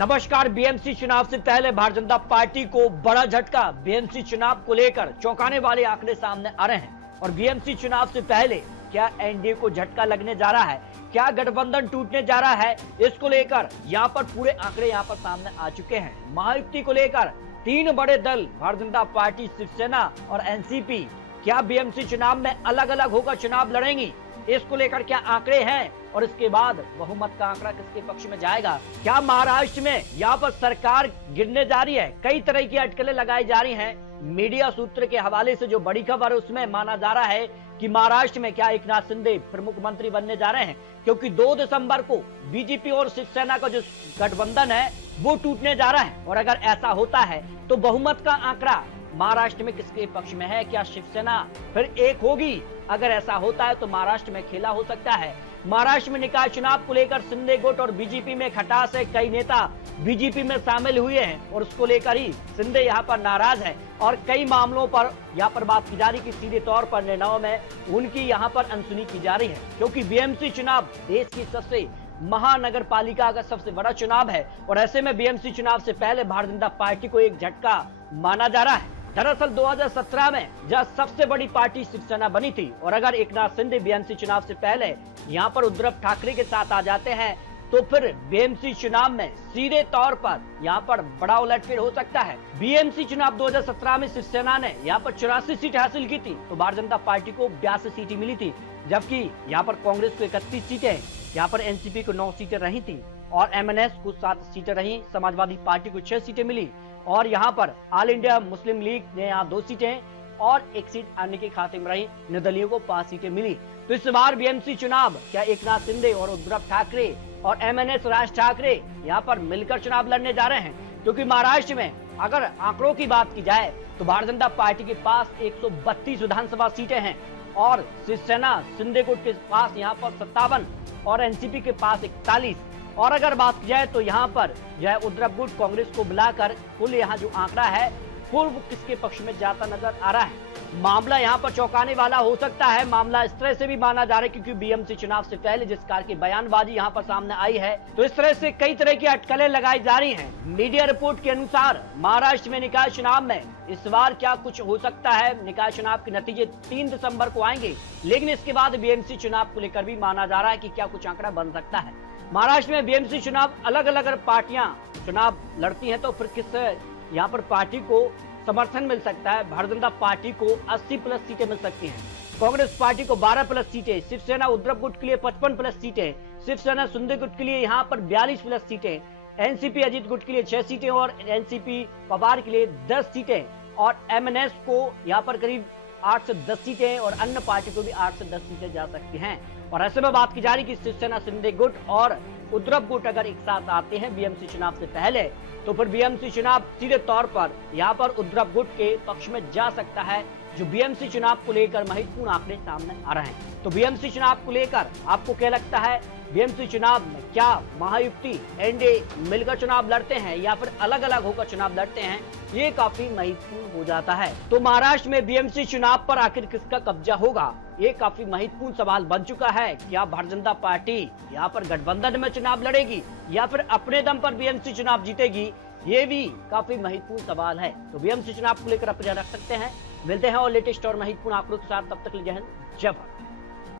नमस्कार। बीएमसी चुनाव से पहले भारतीय जनता पार्टी को बड़ा झटका। बीएमसी चुनाव को लेकर चौंकाने वाले आंकड़े सामने आ रहे हैं और बीएमसी चुनाव से पहले क्या एनडीए को झटका लगने जा रहा है, क्या गठबंधन टूटने जा रहा है, इसको लेकर यहां पर पूरे आंकड़े यहां पर सामने आ चुके हैं। महायुति को लेकर तीन बड़े दल भारतीय जनता पार्टी, शिवसेना और एनसीपी क्या बीएमसी चुनाव में अलग अलग होकर चुनाव लड़ेंगी, इसको लेकर क्या आंकड़े हैं और इसके बाद बहुमत का आंकड़ा किसके पक्ष में जाएगा। क्या महाराष्ट्र में यहाँ पर सरकार गिरने जा रही है, कई तरह की अटकलें लगाई जा रही हैं। मीडिया सूत्र के हवाले से जो बड़ी खबर है उसमें माना जा रहा है कि महाराष्ट्र में क्या एकनाथ शिंदे प्रमुख मंत्री बनने जा रहे हैं, क्योंकि 2 दिसंबर को बीजेपी और शिवसेना का जो गठबंधन है वो टूटने जा रहा है। और अगर ऐसा होता है तो बहुमत का आंकड़ा महाराष्ट्र में किसके पक्ष में है, क्या शिवसेना फिर एक होगी। अगर ऐसा होता है तो महाराष्ट्र में खेला हो सकता है। महाराष्ट्र में निकाय चुनाव को लेकर शिंदे गुट और बीजेपी में खटास है। कई नेता बीजेपी में शामिल हुए हैं और उसको लेकर ही शिंदे यहाँ पर नाराज है और कई मामलों पर यहाँ पर बात की जा रही कि सीधे तौर पर निर्णयों में उनकी यहाँ पर अनसुनी की जा रही है, क्योंकि बीएमसी चुनाव देश की सबसे महानगर पालिका का सबसे बड़ा चुनाव है और ऐसे में बीएमसी चुनाव से पहले भारतीय जनता पार्टी को एक झटका माना जा रहा है। दरअसल 2017 में जब सबसे बड़ी पार्टी शिवसेना बनी थी और अगर एकनाथ शिंदे बीएमसी चुनाव से पहले यहां पर उद्धव ठाकरे के साथ आ जाते हैं तो फिर बीएमसी चुनाव में सीधे तौर पर यहां पर बड़ा उलटफेर हो सकता है। बीएमसी चुनाव 2017 में शिवसेना ने यहां पर 84 सीट हासिल की थी तो भारतीय जनता पार्टी को 82 सीटें मिली थी, जबकि यहां पर कांग्रेस को 31 सीटें, यहाँ पर एनसीपी को 9 सीटें रही थी और एमएनएस को 7 सीटें रही, समाजवादी पार्टी को 6 सीटें मिली और यहाँ पर ऑल इंडिया मुस्लिम लीग ने यहाँ 2 सीटें और 1 सीट अन्य के खाते में रही, निर्दलीयों को 5 सीटें मिली। तो इस बार बीएमसी चुनाव क्या एकनाथ शिंदे और उद्धव ठाकरे और एमएनएस राज ठाकरे यहाँ पर मिलकर चुनाव लड़ने जा रहे हैं, क्योंकि महाराष्ट्र में अगर आंकड़ों की बात की जाए तो भारतीय जनता पार्टी के पास 132 विधानसभा सीटें हैं और शिवसेना शिंदे गुट के पास यहाँ पर 57 और एनसीपी के पास 41। और अगर बात की जाए तो यहाँ पर जो है उद्धव गुट कांग्रेस को मिलाकर कुल यहाँ जो आंकड़ा है पूर्व किसके पक्ष में जाता नजर आ रहा है। मामला यहाँ पर चौंकाने वाला हो सकता है। मामला इस तरह से भी माना जा रहा है क्योंकि बीएमसी चुनाव से पहले जिस कार की बयानबाजी यहाँ पर सामने आई है तो इस तरह से कई तरह की अटकलें लगाई जा रही हैं। मीडिया रिपोर्ट के अनुसार महाराष्ट्र में निकाय चुनाव में इस बार क्या कुछ हो सकता है। निकाय चुनाव के नतीजे 3 दिसंबर को आएंगे, लेकिन इसके बाद बीएमसी चुनाव को लेकर भी माना जा रहा है कि क्या कुछ आंकड़ा बन सकता है। महाराष्ट्र में बीएमसी चुनाव अलग अलग अगर पार्टियां चुनाव लड़ती हैं तो फिर किस यहाँ पर पार्टी को समर्थन मिल सकता है। भारतीय जनता पार्टी को 80+ सीटें मिल सकती हैं, कांग्रेस पार्टी को 12+ सीटें, शिवसेना उद्धव गुट के लिए 55+ सीटें, शिवसेना शिंदे गुट के लिए यहाँ पर 42+ सीटें, एनसीपी अजीत गुट के लिए 6 सीटें और एनसीपी पवार के लिए 10 सीटें और एमएनएस को यहाँ पर करीब 8 से 10 सीटें और अन्य पार्टी को भी 8 से 10 सीटें जा सकती हैं। और ऐसे में बात की जा रही कि शिवसेना शिंदे गुट और उद्धव गुट अगर एक साथ आते हैं बीएमसी चुनाव से पहले तो फिर बीएमसी चुनाव सीधे तौर पर यहाँ पर उद्धव गुट के पक्ष में जा सकता है, जो बीएमसी चुनाव को लेकर महत्वपूर्ण आंकड़े सामने आ रहे हैं। तो बीएमसी चुनाव को लेकर आपको क्या लगता है, बीएमसी चुनाव में क्या महायुति एनडीए मिलकर चुनाव लड़ते हैं या फिर अलग अलग होकर चुनाव लड़ते हैं, ये काफी महत्वपूर्ण हो जाता है। तो महाराष्ट्र में बीएमसी चुनाव पर आखिर किसका कब्जा होगा, ये काफी महत्वपूर्ण सवाल बन चुका है। क्या भारतीय जनता पार्टी यहाँ पर गठबंधन में चुनाव लड़ेगी या फिर अपने दम पर बीएमसी चुनाव जीतेगी, ये भी काफी महत्वपूर्ण सवाल है। तो बीएमसी चुनाव को लेकर आप रख सकते हैं। मिलते हैं और लेटेस्ट और महत्वपूर्ण आंकड़ों के साथ, तब तक जय हिंद, जय भारत।